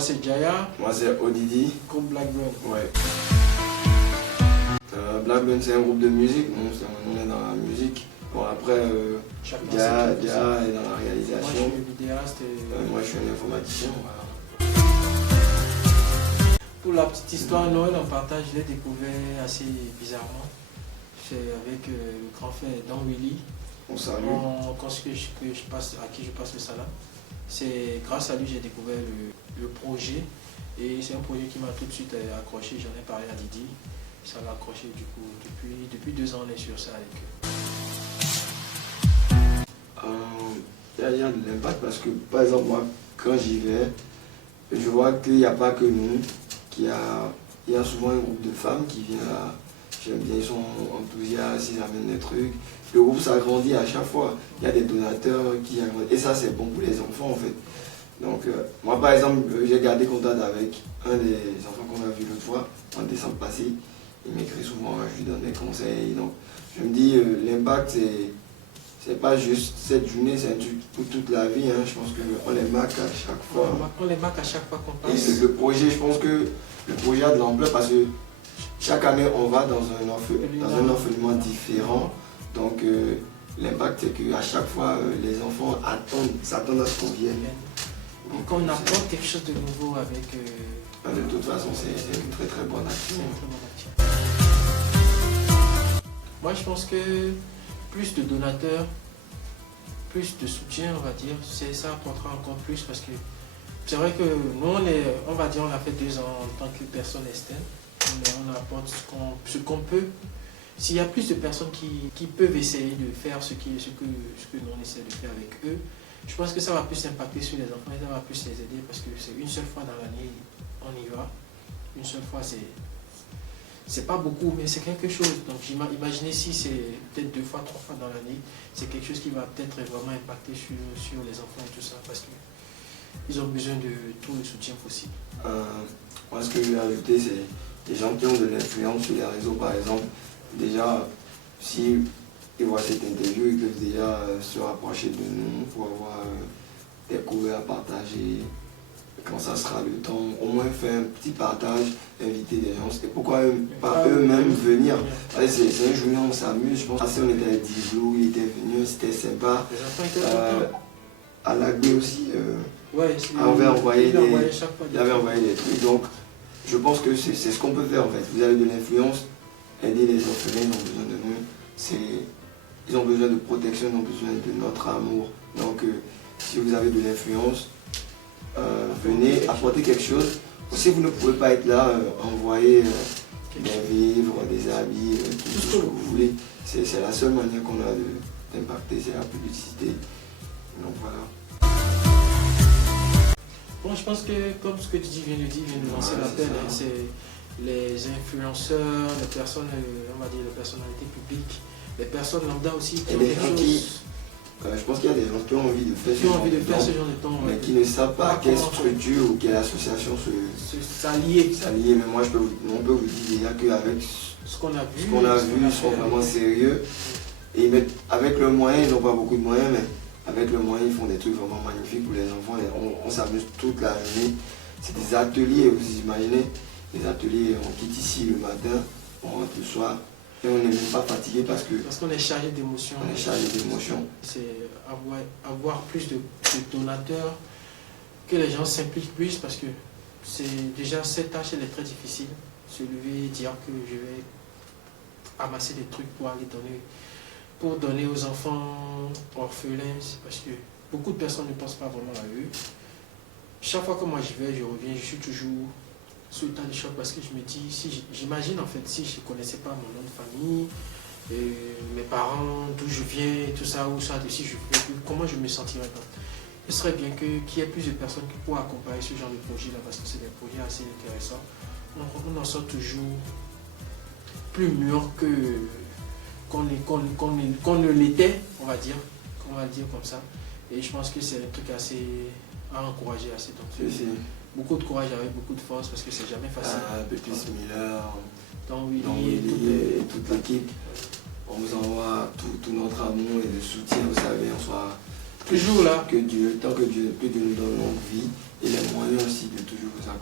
Moi c'est Jaya. Moi c'est Odidi. Groupe Blackburn. Ouais. Blackburn c'est un groupe de musique, on est dans la musique. Bon après, Jaya est dans la réalisation. Moi je suis vidéaste et... moi je suis un informaticien. Voilà. Pour la petite histoire, Noël en partage, je l'ai découvert assez bizarrement. C'est avec le grand frère Don Willy. On salue. À qui je passe le salam. C'est grâce à lui que j'ai découvert le projet. Et c'est un projet qui m'a tout de suite accroché. J'en ai parlé à Didi. Ça m'a accroché du coup. Depuis 2 ans, on est sur ça avec eux. Il y a de l'impact parce que, par exemple, moi, quand j'y vais, je vois qu'il n'y a pas que nous, il y a souvent un groupe de femmes qui viennent là. J'aime bien, ils sont enthousiastes, ils amènent des trucs. Le groupe s'agrandit à chaque fois. Il y a des donateurs qui agrandissent. Et ça, c'est bon pour les enfants, en fait. Donc, moi, par exemple, j'ai gardé contact avec un des enfants qu'on a vu l'autre fois, en décembre passé. Il m'écrit souvent, je lui donne des conseils. Donc, je me dis, l'impact, c'est pas juste cette journée, c'est un truc pour toute la vie. Hein. Je pense qu'on les marque à chaque fois. On les marque à chaque fois qu'on passe. Et le projet, je pense que le projet a de l'ampleur parce que chaque année, on va dans un orphelinat différent. Donc, l'impact, c'est qu'à chaque fois, les enfants s'attendent à ce qu'on vienne. Et qu'on apporte quelque chose de nouveau avec... De toute façon, c'est une très très bonne action. Moi, je pense que plus de donateurs, plus de soutien, on va dire, ça apportera encore plus parce que c'est vrai que nous, on va dire, on a fait 2 ans en tant que personne externe, mais on apporte ce qu'on peut. S'il y a plus de personnes qui peuvent essayer de faire ce que nous on essaie de faire avec eux, je pense que ça va plus impacter sur les enfants et ça va plus les aider parce que c'est une seule fois dans l'année, on y va. Une seule fois, c'est pas beaucoup, mais c'est quelque chose. Donc imaginez si c'est peut-être 2 fois, 3 fois dans l'année, c'est quelque chose qui va peut-être vraiment impacter sur les enfants et tout ça parce qu'ils ont besoin de tout le soutien possible. Moi, ce que je vais ajouter, c'est les gens qui ont de l'influence sur les réseaux, par exemple. Déjà, si ils voient cette interview, ils peuvent déjà se rapprocher de nous pour avoir des courriers à partager. Quand ça sera le temps, au moins faire un petit partage, inviter des gens. Et pourquoi pas eux-mêmes venir? C'est un journée, on s'amuse. Je pense que on était à 10 jours, ils étaient venus, c'était sympa. À l'Agbé aussi, il avait envoyé des trucs. Donc, je pense que c'est ce qu'on peut faire en fait. Vous avez de l'influence, aider les orphelins, ils ont besoin de nous. Ils ont besoin de protection, ils ont besoin de notre amour. Donc, si vous avez de l'influence, venez apporter quelque chose. Si vous ne pouvez pas être là, envoyez des vivres, des habits, tout ce que vous voulez. C'est la seule manière qu'on a d'impacter, c'est la publicité. Donc voilà. Bon, je pense que comme ce que tu viens de dire, vient de lancer l'appel, c'est les influenceurs, les personnes, on va dire les personnalités publiques, les personnes lambda aussi qui ont quelque chose. Je pense qu'il y a des gens qui ont envie de faire ce genre de temps, mais qui ne savent pas à quelle structure ou quelle association s'allier. Mais moi, on peut vous dire déjà qu'avec ce qu'on a vu, ils sont vraiment sérieux. Et avec le moyen, ils n'ont pas beaucoup de moyens, mais avec le moyen, ils font des trucs vraiment magnifiques pour les enfants. Et on s'amuse toute la journée. C'est des ateliers, vous imaginez, des ateliers, on quitte ici le matin, on rentre le soir. Et on n'est même pas fatigué parce qu'on est chargé d'émotions. On est chargé d'émotions. C'est avoir plus de donateurs, que les gens s'impliquent plus parce que c'est déjà cette tâche elle est très difficile. Se lever, dire que je vais amasser des trucs pour donner aux enfants orphelins, parce que beaucoup de personnes ne pensent pas vraiment à eux. Chaque fois que moi je reviens, je suis toujours sous le temps de choc parce que je me dis, j'imagine en fait, si je ne connaissais pas mon nom de famille, mes parents, d'où je viens, tout ça, où ça, si je comment je me sentirais pas. Ce serait bien qu'il y ait plus de personnes qui pourraient accompagner ce genre de projet-là parce que c'est des projets assez intéressants. On en sort toujours plus mûr qu'on ne l'était, on va dire comme ça. Et je pense que c'est un truc assez à encourager assez. Donc, beaucoup de courage avec beaucoup de force parce que c'est jamais facile. Pépis Miller, Don Willy et toute l'équipe. On vous envoie tout notre amour et le soutien, vous savez, on soit toujours là. Tant que Dieu nous donne longue vie et les moyens aussi de toujours vous accompagner.